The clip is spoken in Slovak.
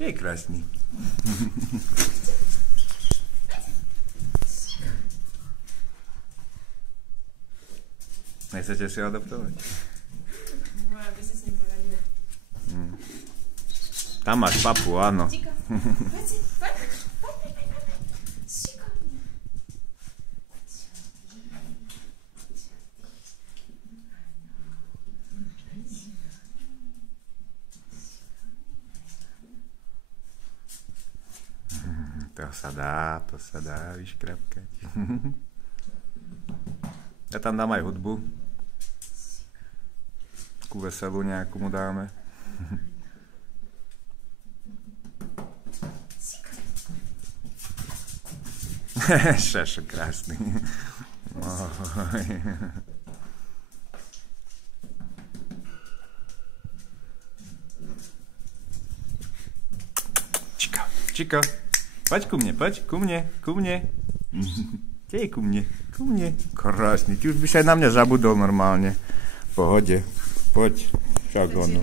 Čo je krásny? Nechcete si ho adoptovať? Aby si s ním poradil. Tam máš papu, áno. Čiko, poď si, poď. Šikovne. To sa dá vyškrapkať. Ja tam dám aj hudbu. Takú veselú nejakú mu dáme. Šašo krásny. Čiko, poď ku mne. Kde je ku mne? Krásny, ty už by sa aj na mňa zabudol normálne. V pohode, poď, však ono.